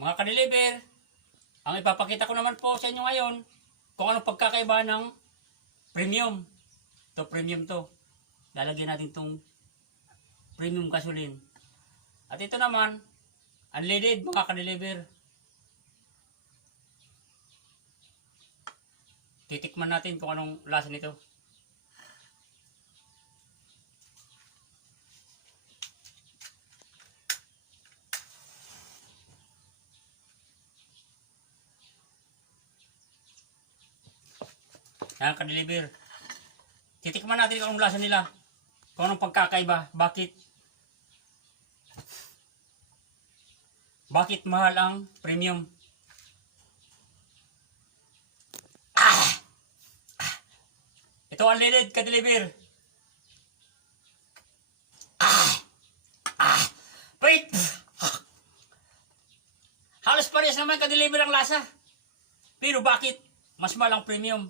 Mga ka-deliver, ang ipapakita ko naman po sa inyo ngayon kung anong pagkakaiba ng premium. To premium to. Lalagyan natin tong premium gasoline. At ito naman, unleaded mga ka-deliver. Titikman natin kung anong lasa nito. Yan, ka-deliver. Titikman natin kung anong lasa nila. Kung anong pagkakaiba. Bakit? Bakit mahal ang premium? Ah! Ah! Ito unleaded ka-deliver. Ah! Ah! Wait! Halos parehas naman ka-deliver ang lasa. Pero bakit mas mahal ang premium?